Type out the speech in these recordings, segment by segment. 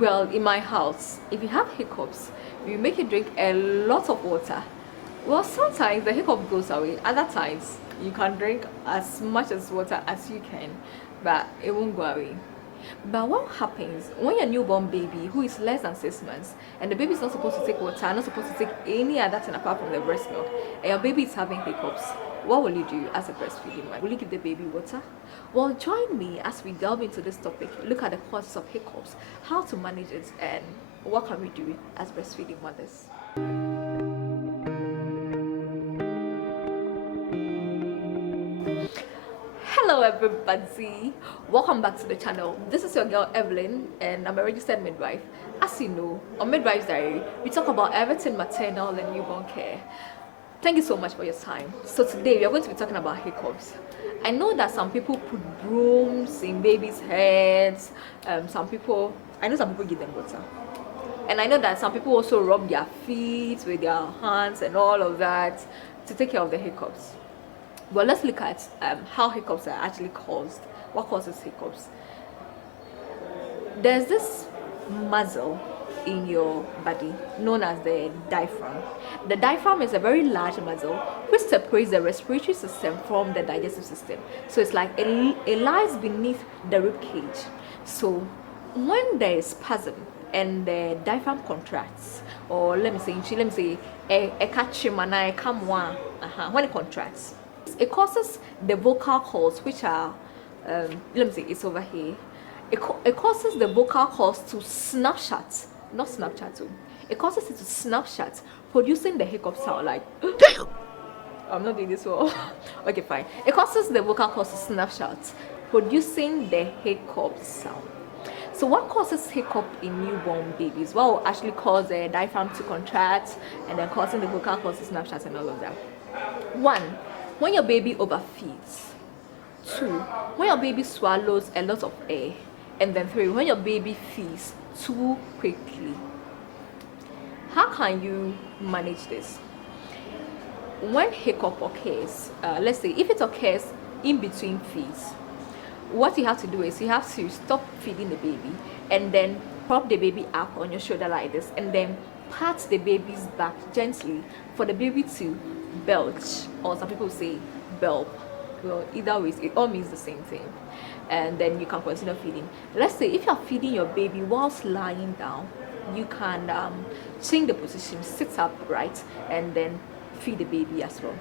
Well, in my house, if you have hiccups, we make you drink a lot of water. Well, sometimes the hiccup goes away. Other times, you can drink as much as water as you can, but it won't go away. But what happens when your newborn baby, who is less than 6 months, and the baby is not supposed to take water, not supposed to take any other thing apart from the breast milk, and your baby is having hiccups? What will you do as a breastfeeding mother? Will you give the baby water? Well, join me as we delve into this topic, look at the causes of hiccups, how to manage it, and what can we do as breastfeeding mothers. Hello everybody, welcome back to the channel. This is your girl Evelyn and I'm a registered midwife. As you know, on Midwife's Diary we talk about everything maternal and newborn care. Thank you so much for your time. So today we are going to be talking about hiccups. I know that some people put brooms in babies' heads. I know some people give them water. And I know that some people also rub their feet with their hands and all of that to take care of the hiccups. Well, let's look at how hiccups are actually caused. What causes hiccups? There's this muscle in your body known as the diaphragm. The diaphragm is a very large muscle which separates the respiratory system from the digestive system. So it's like it lies beneath the rib cage. So when there is spasm and the diaphragm contracts, or let me say when it contracts, it causes the vocal cords, which are it's over here. It causes the vocal cords to snap shut, not Snapchat too. It causes it to snap shut, producing the hiccup sound like I'm not doing this well. Okay, fine. It causes the vocal cords to snap shut, producing the hiccup sound. So what causes hiccup in newborn babies? What will actually cause the diaphragm to contract and then causing the vocal cords to snap shut and all of that? 1. When your baby overfeeds. 2. When your baby swallows a lot of air. And then 3. When your baby feeds too quickly. How can you manage this? When hiccup occurs, let's say if it occurs in between feeds, what you have to do is you have to stop feeding the baby and then prop the baby up on your shoulder like this and then pat the baby's back gently for the baby to belch, or some people say belp. Well, either way it all means the same thing, and then you can continue feeding. Let's say if you're feeding your baby whilst lying down, you can change the position, sit up, right, and then feed the baby as well.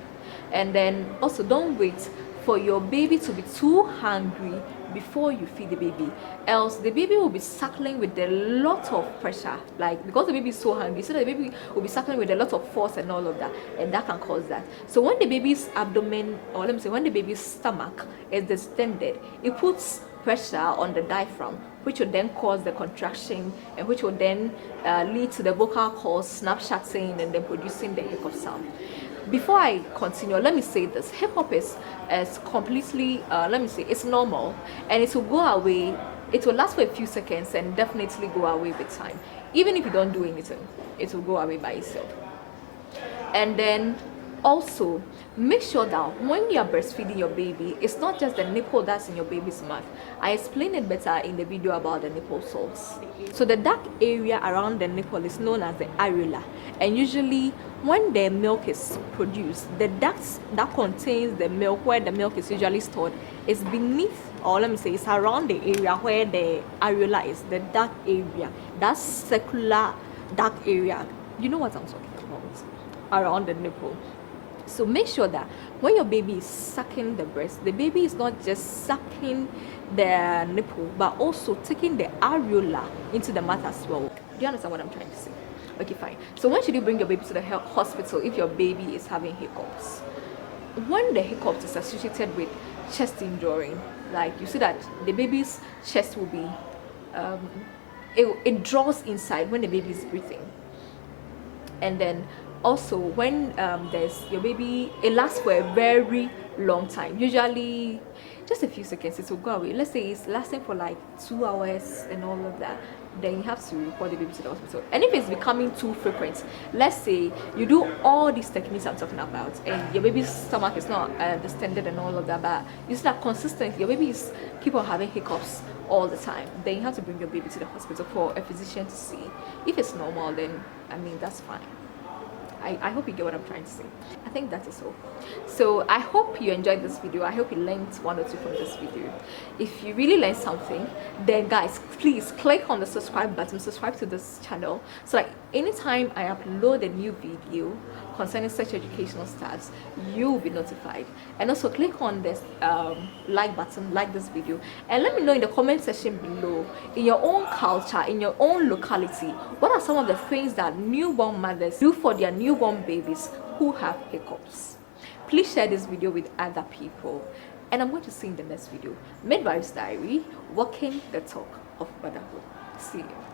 And then also don't wait for your baby to be too hungry before you feed the baby, else the baby will be suckling with a lot of pressure, like because the baby is so hungry, so the baby will be suckling with a lot of force and all of that, and that can cause that. So when the baby's abdomen, or let me say when the baby's stomach is distended, it puts pressure on the diaphragm, which will then cause the contraction and which will then lead to the vocal cords snap shutting and then producing the hiccup sound. Before I continue, let me say this: hiccup is completely it's normal, and it will go away. It will last for a few seconds and definitely go away with time. Even if you don't do anything, it will go away by itself. And then also make sure that when you are breastfeeding your baby, it's not just the nipple that's in your baby's mouth. I explained it better in the video about the nipple soles. So the dark area around the nipple is known as the areola, and usually when the milk is produced, the duct that contains the milk, where the milk is usually stored, is beneath, or let me say it's around the area where the areola is, the dark area, that circular dark area. You know what I'm talking about, around the nipple. So make sure that when your baby is sucking the breast, the baby is not just sucking the nipple, but also taking the areola into the mouth as well. Do you understand what I'm trying to say? Okay, fine. So when should you bring your baby to the hospital if your baby is having hiccups? When the hiccups is associated with chest injury, like you see that the baby's chest will be, it draws inside when the baby is breathing. And then also when there's your baby, it lasts for a very long time, usually just a few seconds, it will go away. Let's say it's lasting for like 2 hours and all of that, then you have to report the baby to the hospital. And if it's becoming too frequent, let's say you do all these techniques I'm talking about and your baby's stomach is not distended and all of that, but you see that consistently your baby is keep on having hiccups all the time, then you have to bring your baby to the hospital for a physician to see. If it's normal, then I mean that's fine. I hope you get what I'm trying to say. I think that is all. So I hope you enjoyed this video. I hope you learned one or two from this video. If you really learned something, then guys, please click on the subscribe button, subscribe to this channel, so like anytime I upload a new video concerning such educational stuff, you will be notified. And also click on this like button, like this video, and let me know in the comment section below, in your own culture, in your own locality, what are some of the things that newborn mothers do for their newborn babies who have hiccups. Please share this video with other people, and I'm going to see you in the next video. Midwife's Diary, walking the talk of motherhood. See you.